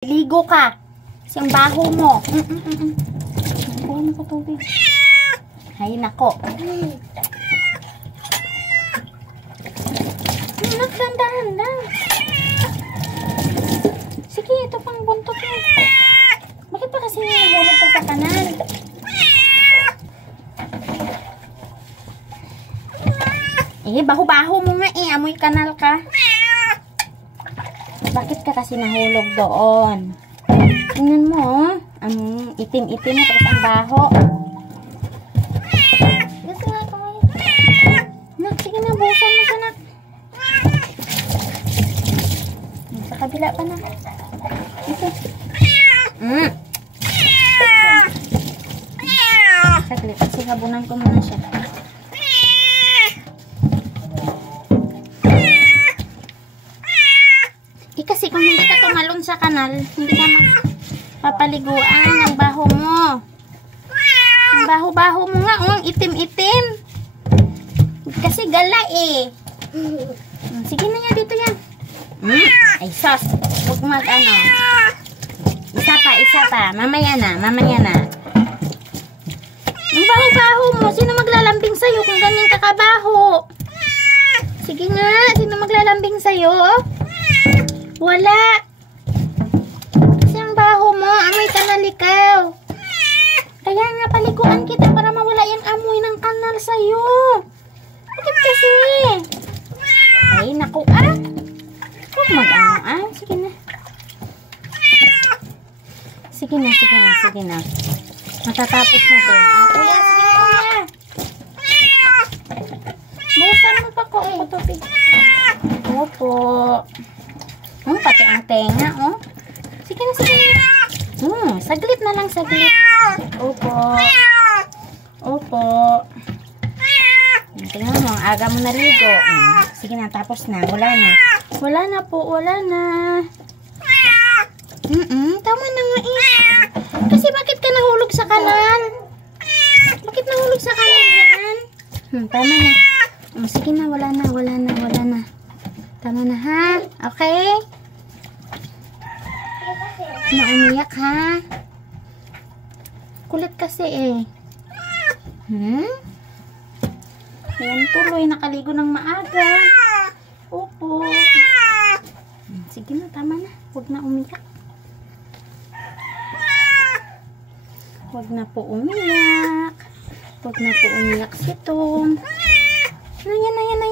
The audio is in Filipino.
Ligo ka. Kasi ang baho mo. Kuha mo ko tubig. Hay nako. Nagdanda-handa. Sige, ito pang buntot mo. Bakit pa kasi nahulog ka sa kanal? Baho-baho mo nga amoy kanal ka. Bakit ka kasi nahulog doon? Tingnan mo, ang itim-itim mo, tapos ang baho. Gusto nga ko. Nak, sige na, busan mo siya, nak. Sa kabila pa na. Ito. Saglit, kasi habunan ko muna siya. Kasi kung hindi ka tumalon sa kanal, hindi ka magpapaliguan ng baho mo. Ang baho-baho mo nga, ang itim-itim. Kasi gala eh. Sige na nga, dito yan. Ay, sos. Huwag mag-ano. Isa pa. Mamaya na. Ang baho-baho mo, sino maglalambing sa'yo kung ganyan kakabaho? Sige nga, sino maglalambing sa'yo? Wala. Kasi ang baho mo, amoy kanal ikaw. Kaya nga paliguan kita para mawala yung amoy ng kanal sa'yo. Bakit kasi? Ay, naku Huwag mag-ano Sige na. Sige na. Matatapos na din. Kuya, sige na kuya. Busan mo pa ko. Tubig. Opo. Pati ang tenga, Sige na. Saglit na lang, saglit. Opo. Tingnan mo, ang aga mo naligo. Sige na, tapos na. Wala na. Wala na. Tama na nga Kasi bakit ka nahulog sa kanal? Bakit nahulog sa kanal yan? Tama na. Sige na, wala na. Tama na, ha? Okay? Umiyak, ha? Kulit kasi, Ayan, tuloy. Nakaligo ng maaga. Opo. Sige na, tama na. Huwag na umiyak. Huwag na po umiyak si Tom. Ayan.